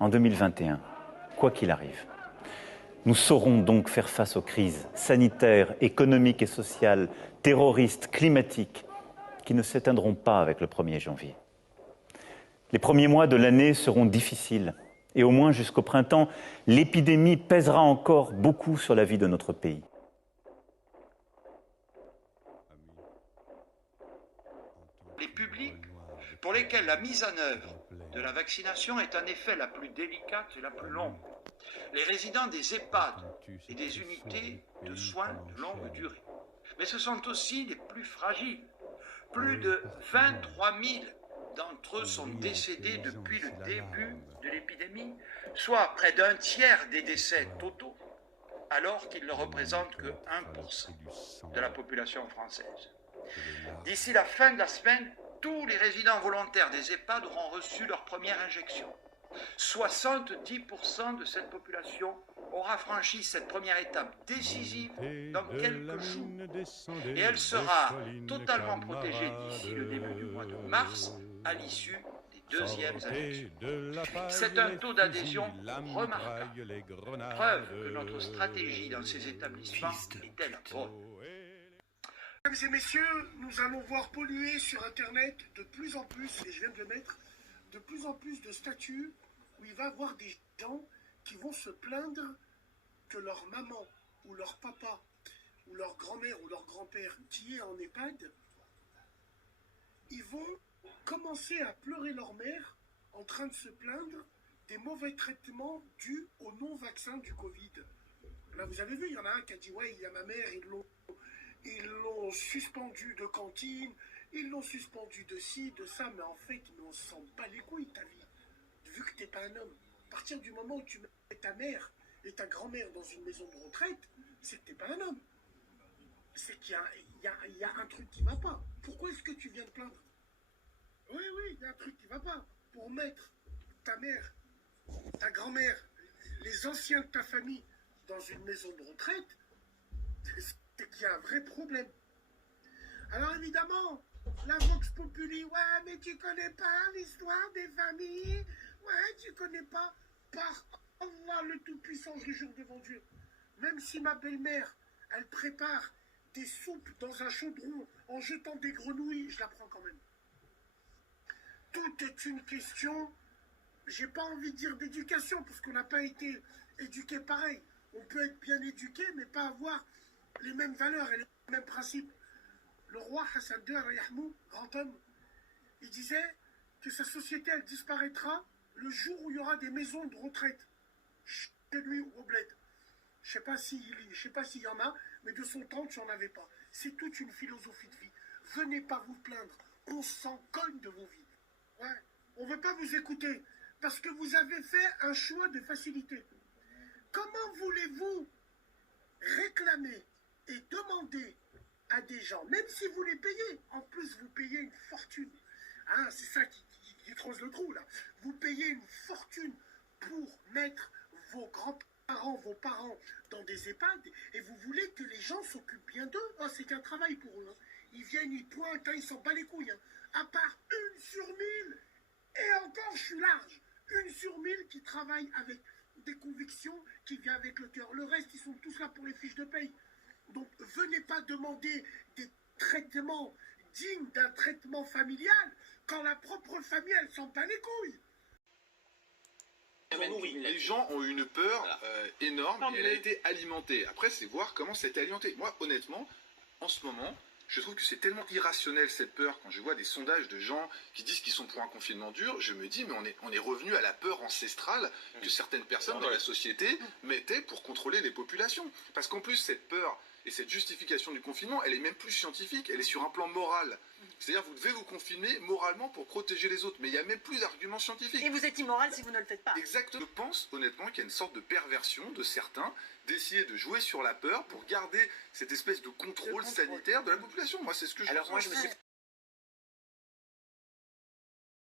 en 2021, quoi qu'il arrive. Nous saurons donc faire face aux crises sanitaires, économiques et sociales, terroristes, climatiques, qui ne s'éteindront pas avec le 1er janvier. Les premiers mois de l'année seront difficiles et au moins jusqu'au printemps, l'épidémie pèsera encore beaucoup sur la vie de notre pays. Les publics pour lesquels la mise en œuvre de la vaccination est en effet la plus délicate et la plus longue. Les résidents des EHPAD et des unités de soins de longue durée. Mais ce sont aussi les plus fragiles. Plus de 23 000 d'entre eux sont décédés depuis le début de l'épidémie, soit près d'un tiers des décès totaux, alors qu'ils ne représentent que 1% de la population française. D'ici la fin de la semaine, tous les résidents volontaires des EHPAD auront reçu leur première injection. 70% de cette population aura franchi cette première étape décisive dans quelques jours. Et elle sera totalement protégée d'ici le début du mois de mars, à l'issue des deuxièmes injections. C'est un taux d'adhésion remarquable, preuve que notre stratégie dans ces établissements était la bonne. Mesdames et messieurs, nous allons voir polluer sur Internet de plus en plus, et je viens de le mettre, de plus en plus de statuts où il va y avoir des gens qui vont se plaindre que leur maman ou leur papa ou leur grand-mère ou leur grand-père qui est en EHPAD, ils vont commencer à pleurer leur mère en train de se plaindre des mauvais traitements dus au non-vaccin du Covid. Là, vous avez vu, il y en a un qui a dit « Ouais, il y a ma mère, ils l'ont suspendu de cantine, ils l'ont suspendu de ci, de ça, mais en fait, on s'en bat les couilles, ta vie. Vu que t'es pas un homme, à partir du moment où tu mets ta mère et ta grand-mère dans une maison de retraite, c'est que t'es pas un homme. C'est qu'il y a un truc qui va pas. Pourquoi est-ce que tu viens te plaindre? Oui, il y a un truc qui va pas. Pour mettre ta mère, ta grand-mère, les anciens de ta famille dans une maison de retraite, c'est qu'il y a un vrai problème. Alors évidemment, la Vox Populi, ouais, mais tu connais pas l'histoire des familles, ouais, tu connais pas, par Allah le Tout-Puissant, je le jure devant Dieu. Même si ma belle-mère, elle prépare des soupes dans un chaudron en jetant des grenouilles, je la prends quand même. Tout est une question, j'ai pas envie de dire d'éducation, parce qu'on n'a pas été éduqué pareil. On peut être bien éduqué, mais pas avoir les mêmes valeurs et les mêmes principes. Le roi Hassan II, grand homme, il disait que sa société, elle disparaîtra le jour où il y aura des maisons de retraite, chez lui ou au bled. Je sais pas s'il y en a, mais de son temps, tu n'en avais pas. C'est toute une philosophie de vie. Venez pas vous plaindre, on s'en cogne de vos vies. Ouais. On ne veut pas vous écouter, parce que vous avez fait un choix de facilité. Comment voulez-vous réclamer et demander à des gens, même si vous les payez, en plus vous payez une fortune, hein, c'est ça qui creuse le trou là, vous payez une fortune pour mettre vos grands-parents, vos parents dans des EHPAD, et vous voulez que les gens s'occupent bien d'eux. Oh, c'est qu'un travail pour eux, hein. Ils viennent, ils pointent, hein, ils s'en battent les couilles, hein. À part 1 sur 1000, et encore je suis large, 1 sur 1000 qui travaille avec des convictions, qui vient avec le cœur. Le reste, ils sont tous là pour les fiches de paye. Donc, venez pas demander des traitements dignes d'un traitement familial quand la propre famille, elle s'en bat les couilles. Les gens ont eu une peur énorme et elle a été alimentée. Après, c'est voir comment ça a été alimenté. Moi, honnêtement, en ce moment, je trouve que c'est tellement irrationnel cette peur. Quand je vois des sondages de gens qui disent qu'ils sont pour un confinement dur, je me dis, mais on est revenu à la peur ancestrale que certaines personnes dans la société mettaient pour contrôler les populations. Parce qu'en plus, cette peur et cette justification du confinement, elle est même plus scientifique, elle est sur un plan moral. C'est-à-dire, vous devez vous confiner moralement pour protéger les autres, mais il n'y a même plus d'arguments scientifiques. Et vous êtes immoral si vous ne le faites pas. Exactement. Je pense honnêtement qu'il y a une sorte de perversion de certains d'essayer de jouer sur la peur pour garder cette espèce de contrôle sanitaire de la population. Moi, c'est ce que je pense. Alors moi, je me suis